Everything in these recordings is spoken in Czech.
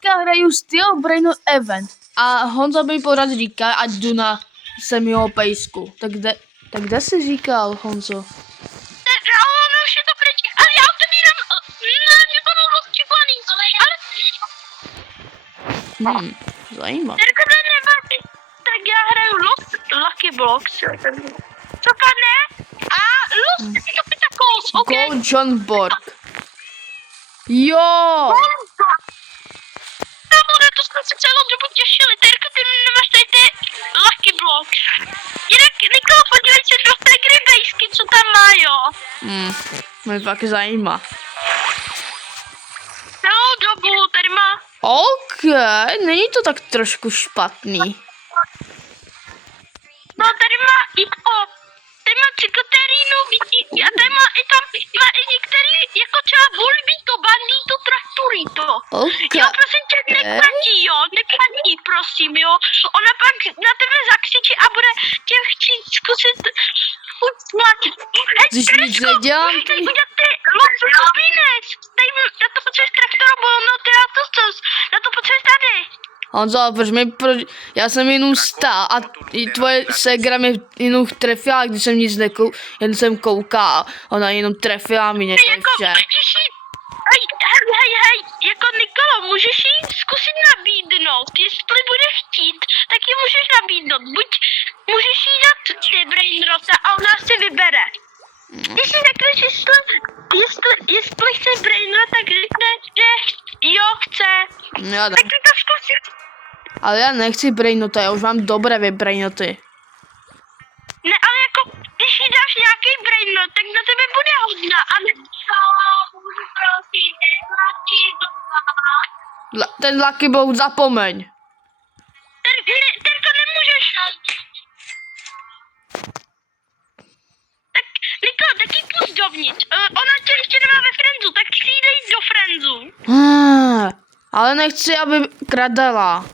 dneska hraju Steel Brain Event a Honza mi pořád říká, ať jdu na semiopejsku. Tak kde jsi říkal, Honzo? Ono už je to pryč, ale já otevírám, mě budou rozčipaný, ale... Zajímavé. Tak já hraju Lucky Blocks. Co padne? A Lost Pitakos, ok? Go John Borg. Jo! To jsme se celou dobu těšili, Terko, ty nemáš tady ty Lucky Blocks. Jinak, Nikolo, podívej se do té gry bejsky, co tam má, jo? Mě fakt zajímá. Celou dobu, tady má... OK, není to tak trošku špatný. No, tady má i to, tady má cykloterínu, a tady má i tam, má i některý, jako třeba Volbito, Bandito, Traktorito. OK. Jo, prosím tě, nekladí, prosím, jo. Ona pak na tebe zakřičí a bude tě chtít zkusit usmlatit. Když nic nedělám, ty... Na to potřebuješ traktorobol, no ty na to potřebuješ tady. Honzo, já jsem jenom stál a i tvoje ségra mě jenom trefila, když jsem nic jen jsem koukal. Ona jenom trefila mě, to je vše. Hej, jako Nikolo, můžeš jí zkusit nabídnout, jestli budeš chtít, tak ji můžeš nabídnout, buď můžeš jí dát ty Brainrota a ona si vybere. Když si řekneš, jestli chce Brainrot, tak řekne, že jo, chce, tak ty to zkusit. Ale já nechci brainoty, já už mám dobré brainoty. Ne, ale jako, když jí dáš nějaký brainrot, tak na tebe bude hodná a ne... Ten Lucky Block zapomeň. Terko, nemůžeš. Tak, Nikolo, tak jí pust dovnitř. Ona tě ještě nemá ve friendzu, tak si jí dej do friendzu. Ale nechci, aby kradela.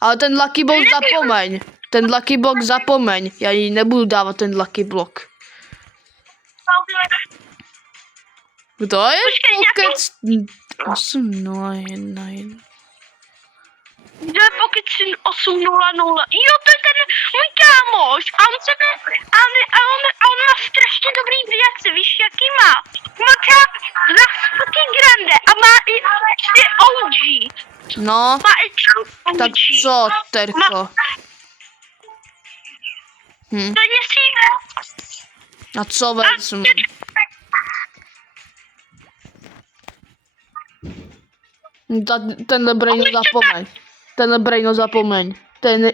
Ale ten Lucky Block zapomeň. Ten Lucky Block zapomeň. Já jí nebudu dávat ten Lucky Block. Kdo je pokec? 8011. Kdo je pokec 800? Jo, to je ten můj kámoš. A on má strašně dobrý věci, víš, jaký má? Má třeba fucking grande a má i OG. No, tak co, Terko? To nesíme. A co vezmu? Tenhle braino zapomeň. Tenhle braino zapomeň. Terko,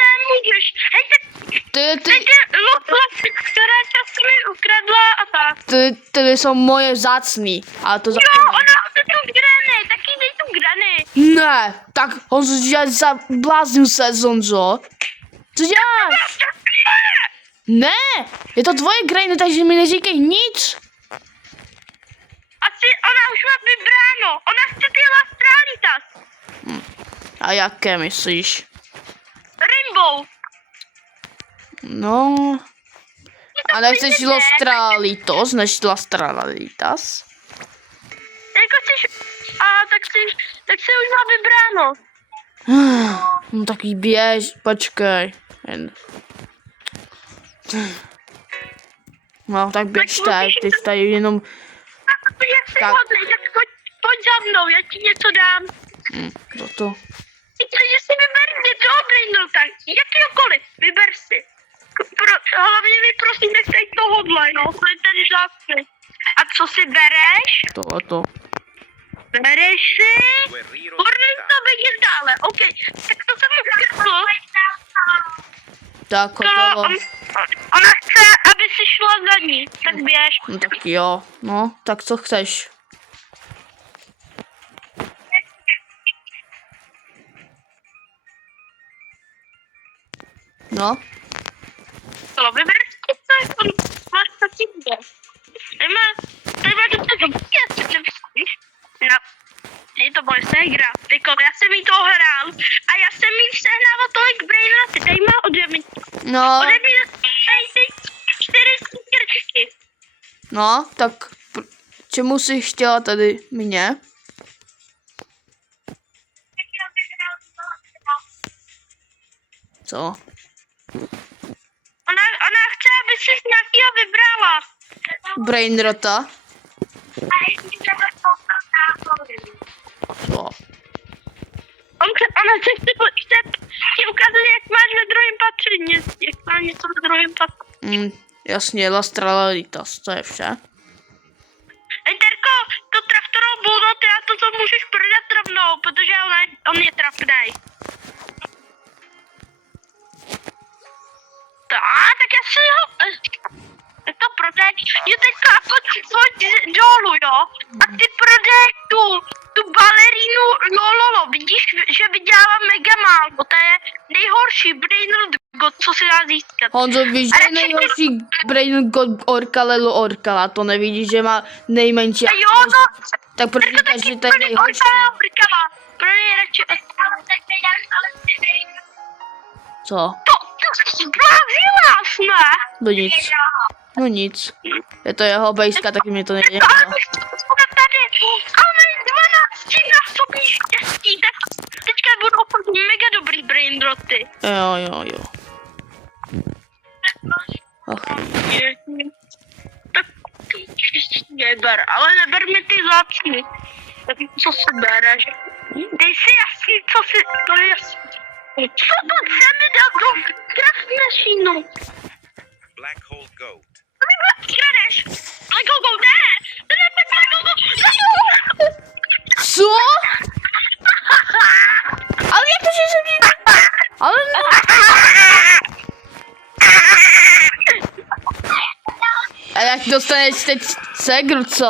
nemůžeš. Hej, Ty, která často mi ukradla a tak. ty jsou moje vzácný, ale to Jo, zapomeň. ona chce tu grany, taky dej tu grany. Ne, tak Honzo, já zabláznil se, Honzo. Co děláš? Ne, je to tvoje grany, takže mi neříkej nic. Asi ona už má vybráno. Ona chce ty Lastralitas. A jaké myslíš? Rainbow. No. A nechceš Lostralitos, než Lastralitas? Jako chceš... tak si už má vybráno. No tak jí běž, počkej. No tak běž teď, ty jsi tady jenom... Jak jsi hodnej, tak pojď za mnou, já ti něco dám. Kdo to? Že si vyber dobrý, no tak, jakýkoliv, vyber si. Hlavně mi prosím, nechcej tohodle, no, to je ten žádný. A co si bereš? Tohleto. Bereš si? Horný to běžíš dále, ok. Tak to jsem ukradl. Tak, hotovo. Ona chce, aby si šla za ní, tak běž. No tak jo, no, tak co chceš? No. No, vyber si to, máš to tím. Tady má to víš? No, je to moje ségra. Jako, já jsem jí to hrál a já jsem jí sehnával tolik brainoty, tady má ode mě. No. Ode mě ty 4 stíkrčky. No, tak čemu jsi chtěla tady mě? Co? Ona chce, aby się z jakiego wybrała. Brainrota? Co? Ona chce ci ukazać, jak masz na drugim patrzynie. Jak ma nieco na drugim patrzynie. Jasně, Las Tralalitas, to je vše. Ej, Terko, to traf to robu, no ty a to co musisz prodat rovnou, protože on je trafnej. Tak já si ho... To prodej. Jo, teďka pojď dolů, jo. A ty prodej tu balerínu Lololo. Vidíš, že vydělává mega málo. To je nejhorší Brainrot God, co si dá získat. Honzo, víš, že je nejhorší Brain God Orkalelo Orkala, to nevidíš, že má nejmenší. A jo, no. Tak proč říkáš, že to je nejhorší? Prodej radši... Co? To zblázila jsme. No nic. No nic. Je to jeho bejska, tak mě to nejde. Tady, ale 12 násobný štěstí, tak teďka budou opravdu mega dobrý brainroty. Jo. Ach, Tak neber, ale neber mi ty zácny. Tak co se bereš? Dej si jasný, co si, to je jasný. Co to chceme dát do krasnešinu? Black hole goat. To mi kradeš. Black hole go, ne! To ne, Black hole go. co? Ale jak to, že jsem ti... Ale no... A jak dostaneš teď segru, co?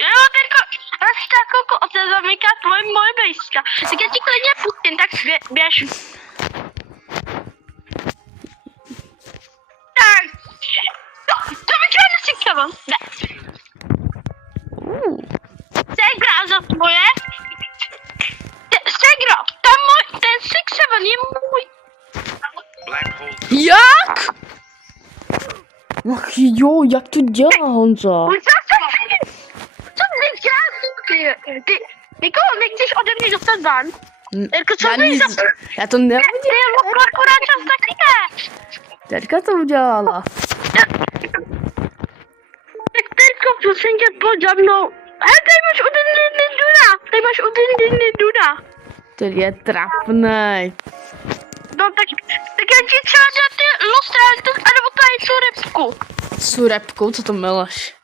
Jo, Terko, ale si tak koko, to zamyká moje bejska. Tak já ti klidně pustím, tak běž. Tak. To mi tě nesikava. Ne. Segra za tvoje. Segra, ten 6-7 je můj. Black hole Jak? Ach jo, jak to dělá Honza? Co ty děláš? Ty, Niko, nechceš ode mě dostat van? Terko, co Já ty nic, já to nevěděl. Ty je akorát čas taky ne. Terka to udělala. Tak Terko, prosím tě, pojď za mnou. Hele, tady máš один Duna. Ten je trapnej. No tak já ti třeba dát ty Lost anebo tady Surepku. Surepku, co to mileš?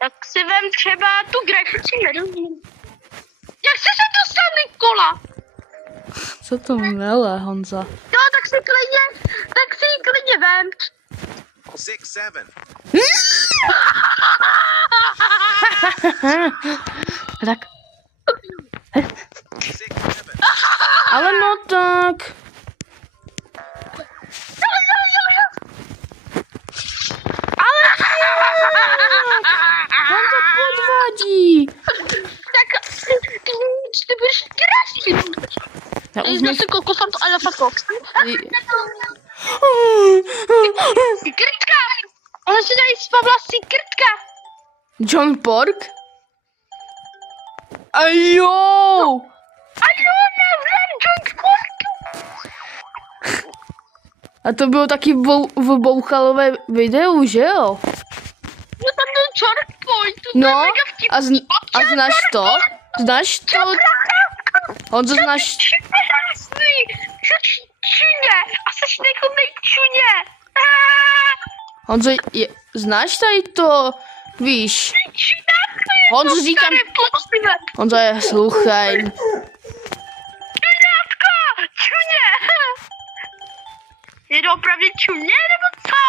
Tak si vem třeba tu Grajfuci, nerozumím. Jak jsi se dostal, Nikola? Co to mele, Honza? Jo, tak si ji klidně vem. 6-7. Tak. 6-7. Ale no tak. Ale Honza podvádí. Tak, ty budeš krásný. Já už Zde si kokosám to Alfa Fox. Secretka! Ona si tady spavla secretka. John Pork? A jo! A jo, nevím, John Pork. A to bylo taky v bouchalové videu, že jo? No tam byl Shark Point. To No, je mega vtipný. a znáš to? Znáš to? Honzo, znáš... Čuně. A seš nechodnej čuně. Honzo, znáš tady to? Víš? Honzo, říkám... Honzo, sluchaj. Čuňátko, čuně. Je to opravdu čuně, nebo co?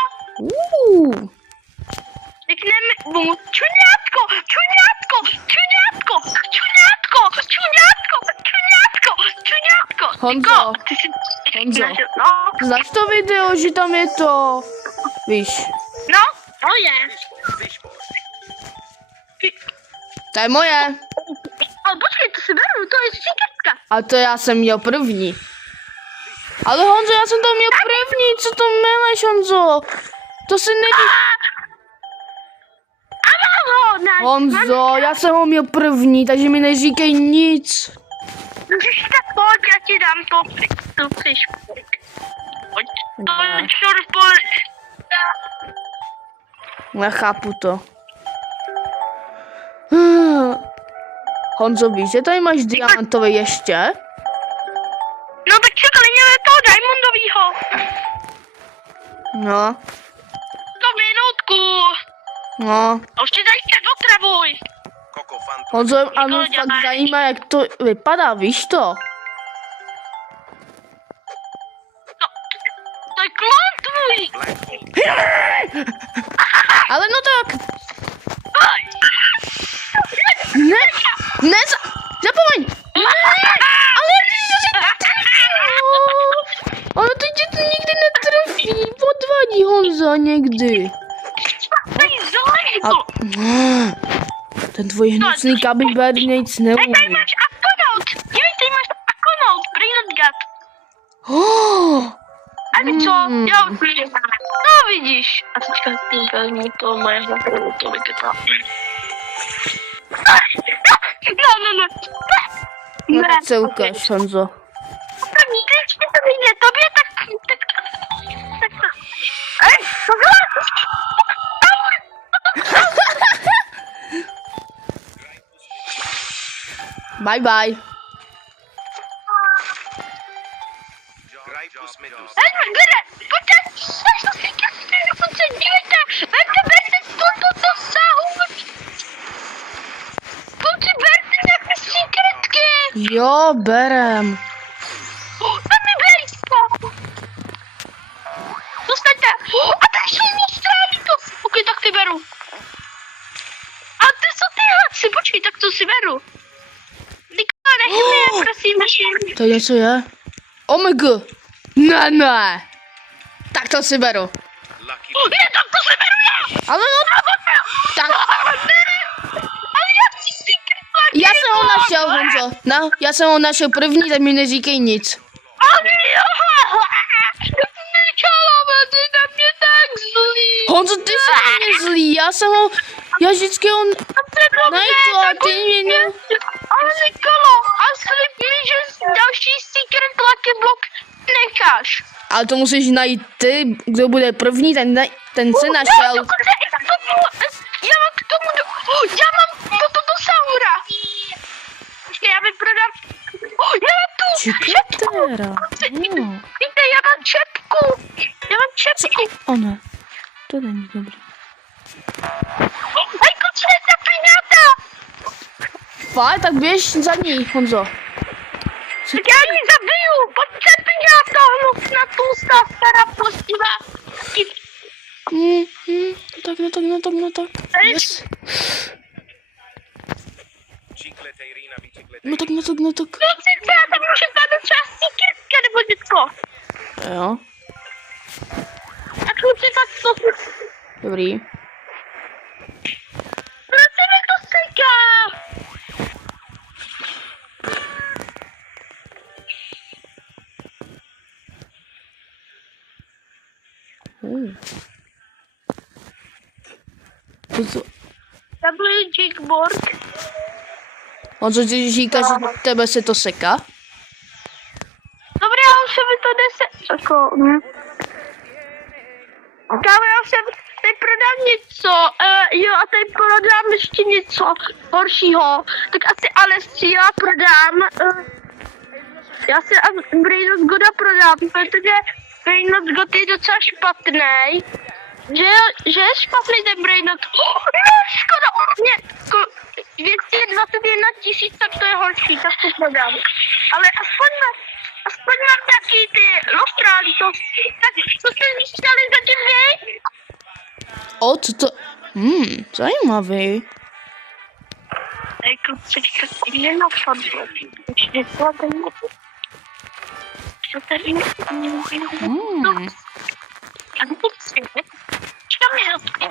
Řekneme mu čuňátko, čuňátko, čuňátko, čuňátko, čuňátko, čuňátko, čuňátko. Honzo, Ty si... Honzo, No, znáš to video, že tam je to... Víš? no, to je. Fishbowl. To je moje. Ale počkej, to si beru, to je secretka. A to já jsem měl první. Ale Honzo, já jsem to měl první, co to mileš, Honzo? To si neví... A malo, Honzo, já jsem ho měl první, takže mi neříkej nic. Můžeš tak pojď, já ti dám to chceš. Pojď, to je šurpol. Nechápu to. Honzo, víš, že tady máš diamantový ještě? No tak čekali, měli toho diamondovýho. No, To minutku. no. A už ti tady nepotravuj. Coco Fan. Honzo, a mě fakt zajímá, jak to vypadá, víš to? To je klon tvůj. Black hole. Ale no tak, ne, zapomeň! Ne, ale ono teď tě to nikdy netrefí, podvadí Honza někdy. A, ten tvůj hnusný kabibér nic Tady neumí. máš Aquanaut. Dívej, tady máš Aquanaut. Brainot Gut. Oh, A víš co? Já už vidím. No vidíš. A teďka vezmu to moje hlavu, to vyketá. No. no tak se ukáž, Honzo. Tak vždycky to vyjde. Tobě tak. Ej, tohle. Bye bye. Grypus Medus. Ej, kde? Pojďte, dívejte. Berte to sahu. Kluci, berte nějaké secretky. Jo, berem. Tam mi blízko. Dostaňte. A tady jsou monstrány to. Ok, tak ty beru. A ty jsou ty hlaci, počkej, tak to si beru. Nikola, nech mě, prosím, To něco je? OMG. Ne. Tak to si beru. Lucky Ne, tak to si beru já. Ale no, tak. Ale já chci secret lucky. Já jsem ho našel, Honzo. No, já jsem ho našel první, tak mi neříkej nic. Ale jo. Nikola, ty na mě tak zlý. Honzo, ty jsi na mě zlý, já vždycky on najdu a ty mě ne... Ale Nikolo, a slib mi, že další secret lucky block necháš. Ale to musíš najít ty, kdo bude první, ten se našel. Já mám k tomu, já mám toto Saura. Já vyprodám, já mám tu Čekatera. No. Víte, já mám čepku. O ne, to není dobrý. Hej, kluci, nezapiňáta. Fajn, tak běž za ní, Honzo. Tak já ji zabiju, pojďte piňáta, hnusná tlustá, stará postivá. No tak. Yes. Chicleteirina bicicleta. No tak. Kluci, co já tam můžu dát třeba secretka nebo dětko. Jo, A kluci, tak to... dobrý. Kluci, mi to seká. To co? Zabuji Jigboard. Honzo, ty říkáš, že tebe se to seká? Dobré, já už se mi to nese... Jako, Kámo, já jsem teď prodám něco, jo, a teď prodám ještě něco horšího. Tak asi Alessi já prodám, já si Brainot Goda prodám, protože Brainot God je docela špatný. Že je špatný ten Brainot. Škoda, ne, 221 000, tak to je horší, tak to prodám. Ale aspoň mám taky ty lostrály, tak co jste získali zatím vy? O, co to? Zajímavý. Ej, kluci, teď nenapadlo. Co tady nenapadlo? A kluci, čo mi dotkne?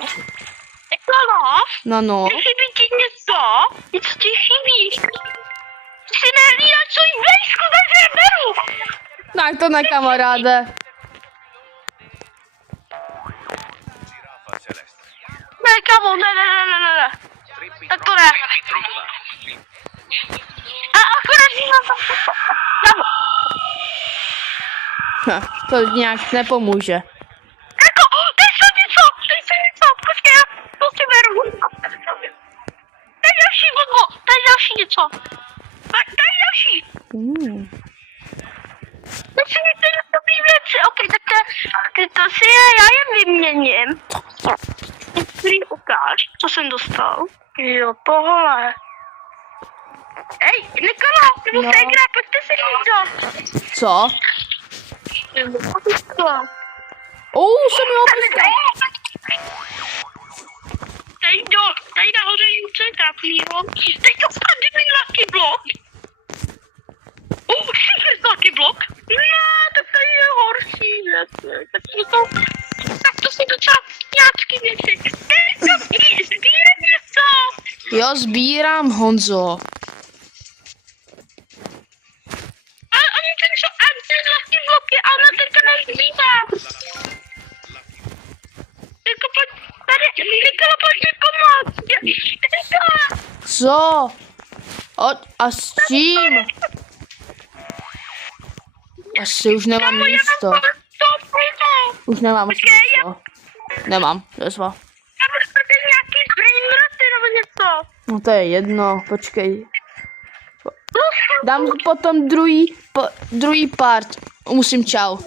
Ekolo, No. nechybí ti něco? Něco ti chybí. Ty si nehlídal svůj blízku, takže je beru. Tak to ne, kamaráde. Giraffa celeste. Ne, kamo, ne. Tak to ne. A akorát To nějak nepomůže. jako, dej se něco, počkej, já to si beru. Daj další, Bobo, daj další něco. Daj další. Musím mít ty dobrý věci, ok, tak to si já jen vyměním. Který ukáž, co jsem dostal. Jo, tohle. Ej, Nikola, nebo No. Segra, pojďte si někdo. Co? Jsem ho opisal. Tady nahoře je něco trapnýho. Teď to spadne mi Lucky Block. Šest Lucky Block. Ne, tak tady je horší věci. Tak to jsou docela nějaký věci. Sbírám něco. Jo, sbírám, Honzo. A ten Lucky Block je, ale teďka nezbývá. Nikola, pojď mi pomoct. Nikola. Co? A s čím? Asi už nemám místo. Už nemám místo. Nemám, bezva. Já bych chtěl nějaký brainroty nebo něco. No to je jedno, počkej. Dám potom druhý part. Musím čau.